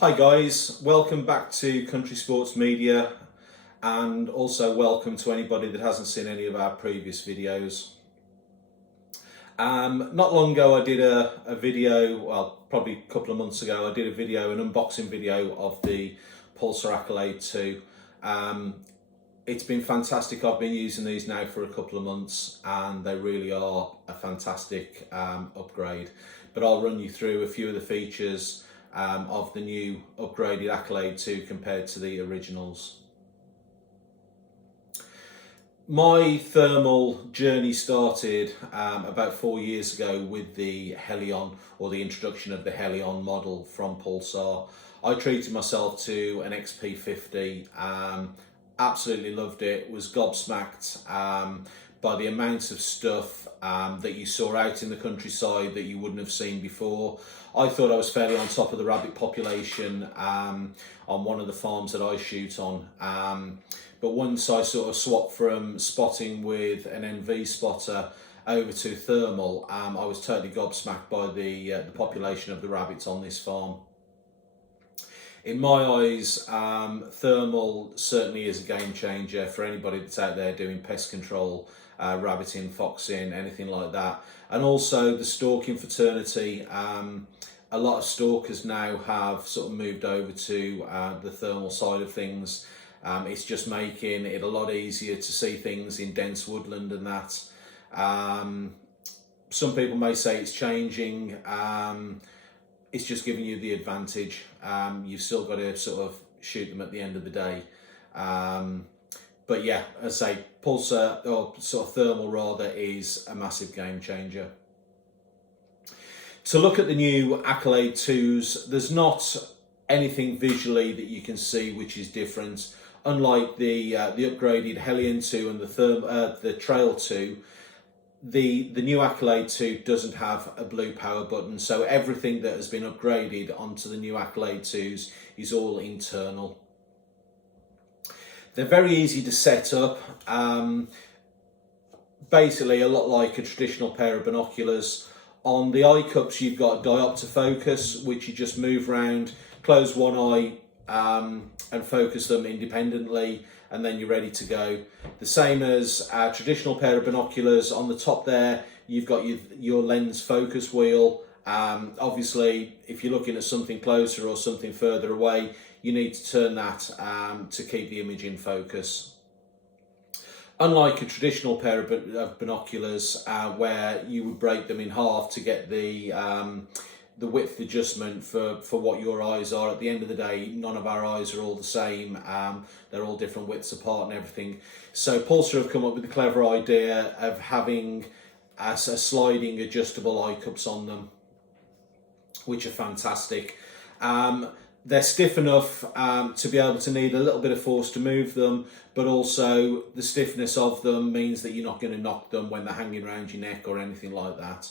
Hi guys, welcome back to Country Sports Media, and also welcome to anybody that hasn't seen any of our previous videos. Not long ago I did a video, well probably a couple of months ago, I did a video, an unboxing video of the Pulsar Accolade 2. It's been fantastic. I've been using these now for a couple of months and they really are a fantastic upgrade. But I'll run you through a few of the features of the new upgraded Accolade 2 compared to the originals. My thermal journey started about 4 years ago with the Helion, or the introduction of the Helion model from Pulsar. I treated myself to an XP50, absolutely loved it, was gobsmacked by the amount of stuff that you saw out in the countryside that you wouldn't have seen before. I thought I was fairly on top of the rabbit population on one of the farms that I shoot on. But once I sort of swapped from spotting with an NV spotter over to thermal, I was totally gobsmacked by the population of the rabbits on this farm. In my eyes, thermal certainly is a game changer for anybody that's out there doing pest control, rabbiting, foxing, anything like that. And also the stalking fraternity. A lot of stalkers now have sort of moved over to the thermal side of things. It's just making it a lot easier to see things in dense woodland and that. Some people may say it's changing. It's just giving you the advantage. You've still got to sort of shoot them at the end of the day. But yeah, as I say, Pulsar, or sort of thermal rather, is a massive game changer. To look at the new Accolade 2s, there's not anything visually that you can see which is different. Unlike the upgraded Helion 2 and the Trail 2, the new Accolade 2 doesn't have a blue power button, so everything that has been upgraded onto the new Accolade 2s is all internal. They're very easy to set up. Basically a lot like a traditional pair of binoculars. On the eye cups you've got diopter focus, which you just move around, close one eye and focus them independently, and then you're ready to go. The same as a traditional pair of binoculars. On the top there you've got your lens focus wheel. Obviously if you're looking at something closer or something further away, you need to turn that to keep the image in focus. Unlike a traditional pair of binoculars where you would break them in half to get the width adjustment for what your eyes are. At the end of the day, none of our eyes are all the same. They're all different widths apart and everything. So Pulsar have come up with the clever idea of having a sliding adjustable eye cups on them, which are fantastic. They're stiff enough to be able to need a little bit of force to move them, but also the stiffness of them means that you're not going to knock them when they're hanging around your neck or anything like that.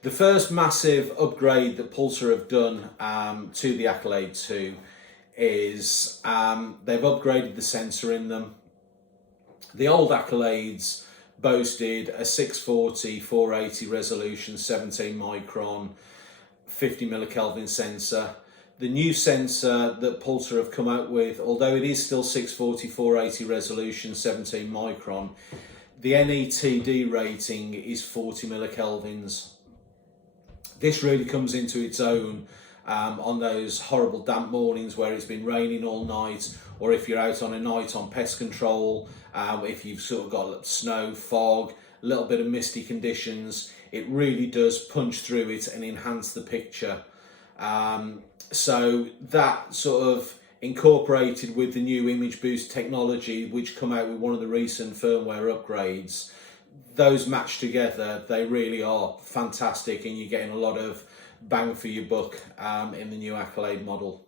The first massive upgrade that Pulsar have done to the Accolade 2 is they've upgraded the sensor in them. The old Accolades boasted a 640, 480 resolution, 17 micron, 50 millikelvin sensor. The new sensor that Pulsar have come out with, although it is still 640, 480 resolution, 17 micron, the NETD rating is 40 millikelvins. This really comes into its own on those horrible damp mornings where it's been raining all night, or if you're out on a night on pest control, if you've sort of got snow, fog, a little bit of misty conditions. It really does punch through it and enhance the picture. So that sort of incorporated with the new image boost technology, which come out with one of the recent firmware upgrades, those matched together, they really are fantastic, and you're getting a lot of bang for your buck in the new Accolade model.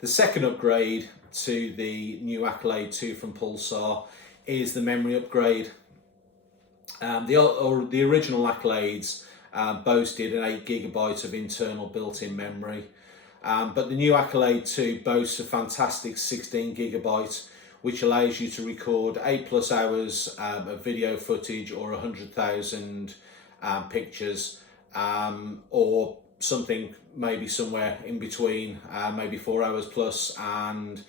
The second upgrade to the new Accolade 2 from Pulsar is the memory upgrade. The original Accolades boasted an 8 GB of internal built-in memory, but the new Accolade 2 boasts a fantastic 16 GB, which allows you to record 8+ hours of video footage or 100,000 pictures, or something maybe somewhere in between, maybe 4 hours plus and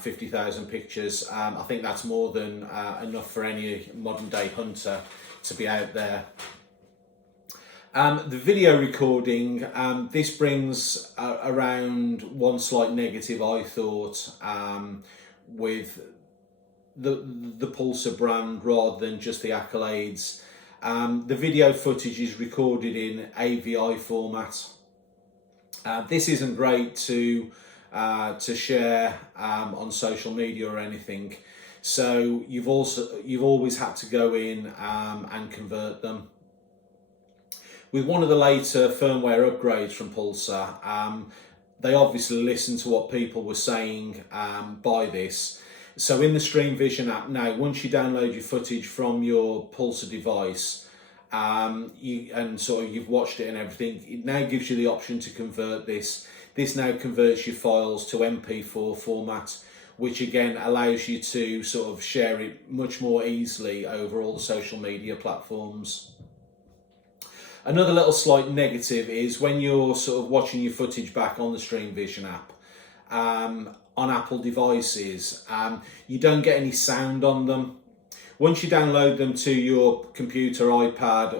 50,000 pictures. I think that's more than enough for any modern day hunter to be out there. The video recording, this brings around one slight negative, I thought, with the Pulsar brand rather than just the Accolades. The video footage is recorded in AVI format. This isn't great to share on social media or anything, so you've always had to go in and convert them. With one of the later firmware upgrades from Pulsar, they obviously listened to what people were saying by this. So in the Stream Vision app now, once you download your footage from your Pulsar device, you've watched it and everything, it now gives you the option to convert this. This now converts your files to MP4 format, which again allows you to sort of share it much more easily over all the social media platforms. Another little slight negative is when you're sort of watching your footage back on the Stream Vision app, on Apple devices, you don't get any sound on them. Once you download them to your computer, iPad,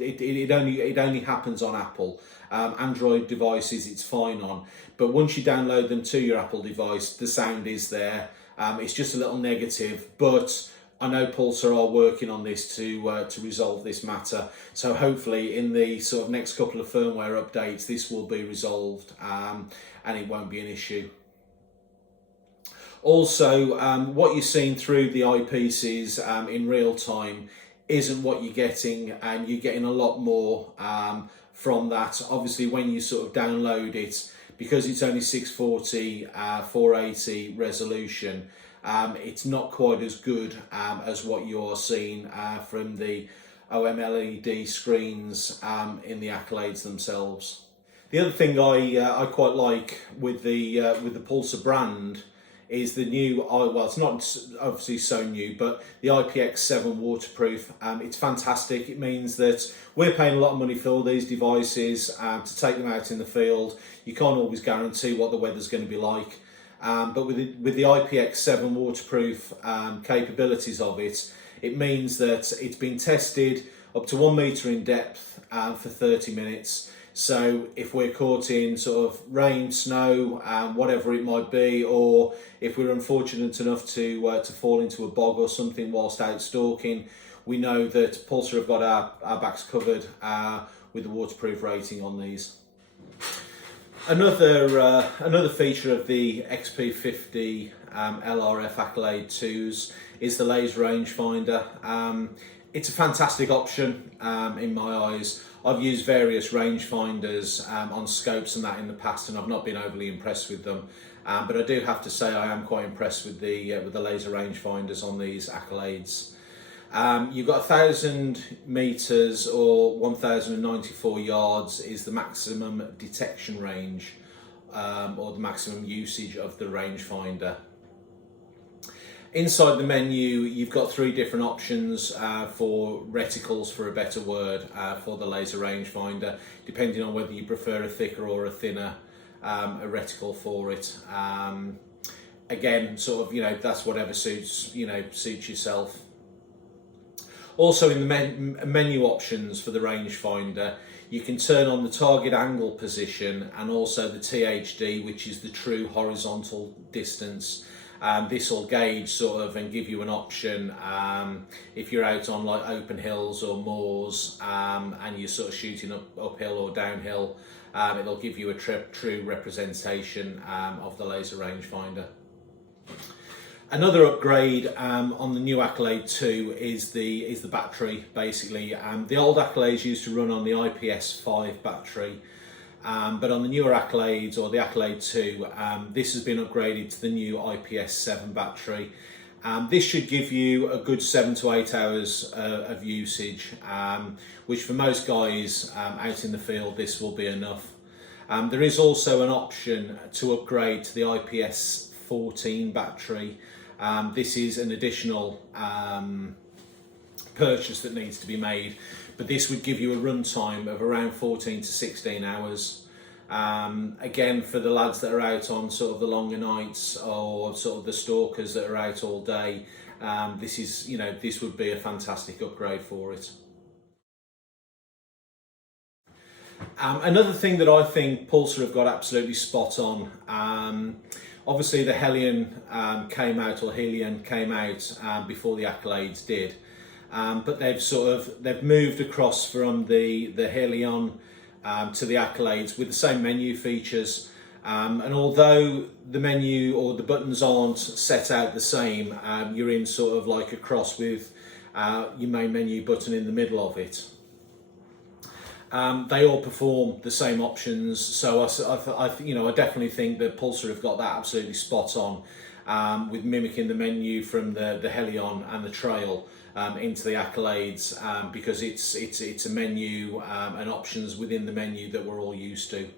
it only happens on Apple. Android devices it's fine on, but once you download them to your Apple device, the sound is there. It's just a little negative, but I know Pulsar are working on this to resolve this matter. So hopefully in the sort of next couple of firmware updates, this will be resolved and it won't be an issue. Also, what you're seeing through the eyepieces in real time isn't what you're getting, and you're getting a lot more from that. Obviously, when you sort of download it, because it's only 640 480 resolution, it's not quite as good as what you're seeing from the OLED screens in the Accolades themselves. The other thing I quite like with the Pulsar brand is the new, well, it's not obviously so new, but the IPX7 waterproof. It's fantastic. It means that we're paying a lot of money for all these devices to take them out in the field. You can't always guarantee what the weather's going to be like. But with the IPX7 waterproof capabilities of it, it means that it's been tested up to 1 metre in depth for 30 minutes. So if we're caught in sort of rain, snow, whatever it might be, or if we're unfortunate enough to fall into a bog or something whilst out stalking, we know that Pulsar have got our backs covered with the waterproof rating on these. Another feature of the XP50LRF Accolade 2s is the laser rangefinder. It's a fantastic option in my eyes. I've used various rangefinders on scopes and that in the past, and I've not been overly impressed with them. But I do have to say I am quite impressed with the laser rangefinders on these Accolades. You've got 1,000 meters or 1,094 yards is the maximum detection range, or the maximum usage of the rangefinder. Inside the menu, you've got 3 different options for reticles, for a better word, for the laser rangefinder, depending on whether you prefer a thicker or a thinner a reticle for it. Again, sort of, that's whatever suits yourself. Also, in the menu options for the rangefinder, you can turn on the target angle position and also the THD, which is the true horizontal distance. This will gauge sort of and give you an option if you're out on like open hills or moors and you're sort of shooting uphill or downhill. It'll give you a true representation of the laser rangefinder. Another upgrade on the new Accolade 2 is the battery. Basically, the old Accolades used to run on the IPS5 battery. But on the newer Accolades, or the Accolade 2, this has been upgraded to the new IPS7 battery. This should give you a good 7 to 8 hours of usage, which for most guys out in the field, this will be enough. There is also an option to upgrade to the IPS14 battery. This is an additional purchase that needs to be made, but this would give you a runtime of around 14 to 16 hours. Again, for the lads that are out on sort of the longer nights, or sort of the stalkers that are out all day, this is, this would be a fantastic upgrade for it. Another thing that I think Pulsar have got absolutely spot on, obviously the Helion came out before the Accolades did, but they've moved across from the Helion to the Accolades with the same menu features, and although the menu or the buttons aren't set out the same, you're in sort of like a cross with your main menu button in the middle of it. They all perform the same options, so I definitely think that Pulsar have got that absolutely spot on, with mimicking the menu from the Helion and the Trail into the Accolades, because it's a menu and options within the menu that we're all used to.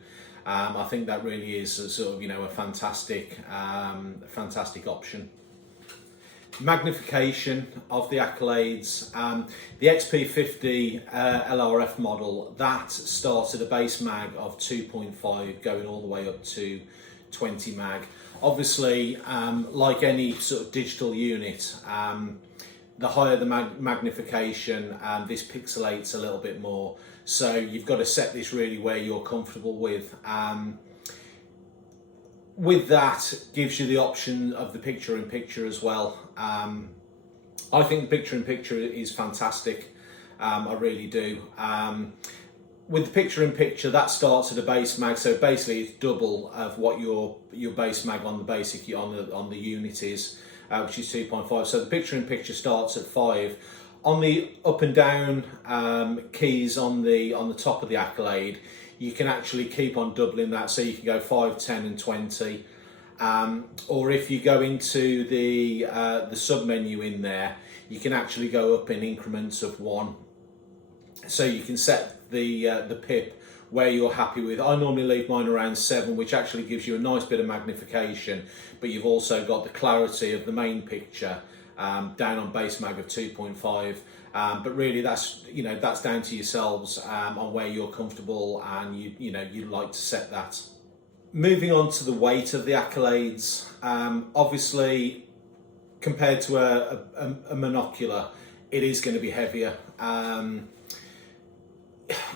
I think that really is a sort of a fantastic option. Magnification of the Accolades, the XP50LRF model, that starts at a base mag of 2.5 going all the way up to 20 mag. Obviously, like any sort of digital unit, the higher the magnification, this pixelates a little bit more, so you've got to set this really where you're comfortable with. With that, gives you the option of the picture-in-picture as well. I think the picture-in-picture is fantastic, I really do. With the picture-in-picture, that starts at a base mag, so basically it's double of what your base mag on the basic on the unit is, which is 2.5. So the picture-in-picture starts at 5. On the up and down keys on the top of the Accolade, you can actually keep on doubling that, so you can go 5, 10 and 20. Or if you go into the sub menu in there, you can actually go up in increments of 1. So you can set the pip where you're happy with. I normally leave mine around 7, which actually gives you a nice bit of magnification, but you've also got the clarity of the main picture down on base mag of 2.5. But really, that's down to yourselves on where you're comfortable and you'd like to set that. Moving on to the weight of the Accolades, obviously compared to a monocular, it is going to be heavier.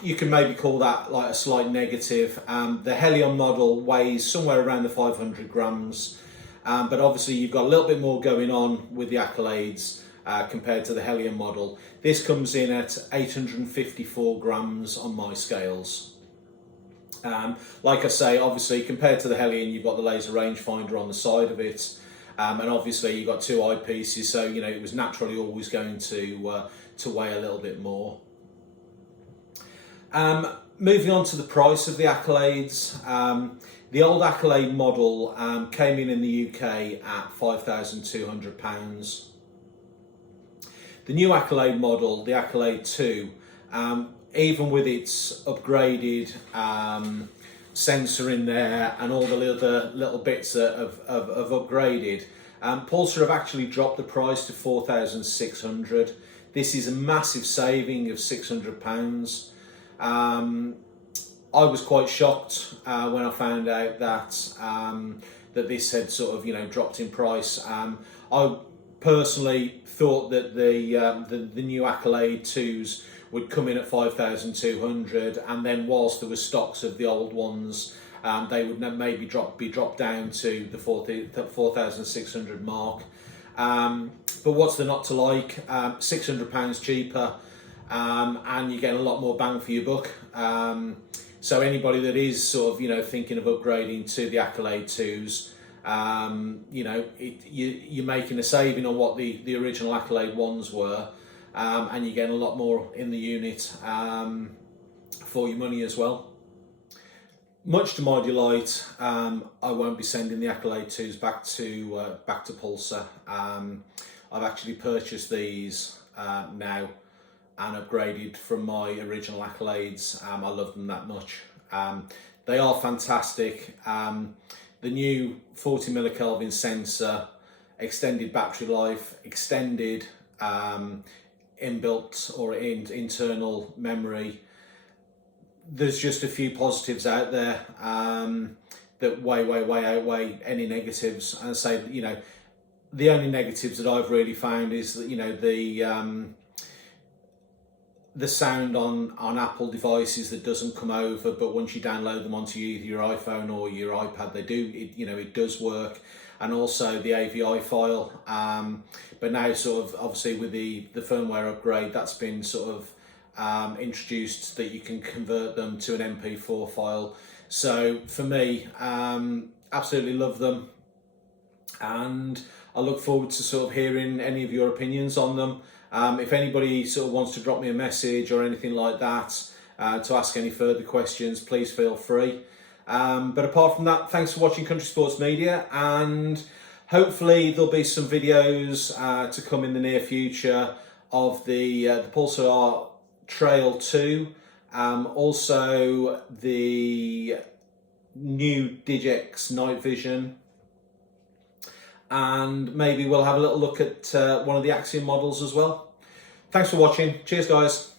You can maybe call that like a slight negative. The Helion model weighs somewhere around the 500 grams, but obviously you've got a little bit more going on with the Accolades compared to the Helion model. This comes in at 854 grams on my scales. Like I say, obviously compared to the Helion, you've got the laser rangefinder on the side of it, and obviously you've got 2 eyepieces, so it was naturally always going to weigh a little bit more. Moving on to the price of the Accolades, the old Accolade model came in the UK at £5,200. The new Accolade model, the Accolade 2, even with its upgraded sensor in there and all the other little bits that have upgraded, Pulsar have actually dropped the price to £4,600. This is a massive saving of £600. I was quite shocked when I found out that this had sort of dropped in price. I personally thought that the new Accolade 2s would come in at 5,200, and then whilst there were stocks of the old ones, they would maybe be dropped down to the 4,600 mark. But what's there not to like? £600 cheaper, and you get a lot more bang for your buck. So anybody that is sort of thinking of upgrading to the Accolade 2s, you're making a saving on what the original Accolade 1s were, and you're getting a lot more in the unit for your money as well. much to my delight, I won't be sending the Accolade 2s back to Pulsar. I've actually purchased these now and upgraded from my original Accolades. I love them that much. They are fantastic. The new 40 millikelvin sensor, extended battery life, extended inbuilt or internal memory. There's just a few positives out there that way outweigh any negatives. And say, you know, the only negatives that I've really found is that, you know, the sound on Apple devices that doesn't come over, but once you download them onto either your iPhone or your iPad, they do. It does work, and also the AVI file. But now, sort of, obviously with the firmware upgrade, that's been sort of introduced that you can convert them to an MP4 file. So for me, absolutely love them, and I look forward to sort of hearing any of your opinions on them. If anybody sort of wants to drop me a message or anything like that, to ask any further questions, please feel free. But apart from that, thanks for watching Country Sports Media, and hopefully there'll be some videos to come in the near future of the Pulsar Trail 2, also the new Digex Night Vision, and maybe we'll have a little look at one of the Axiom models as well. Thanks for watching. Cheers, guys.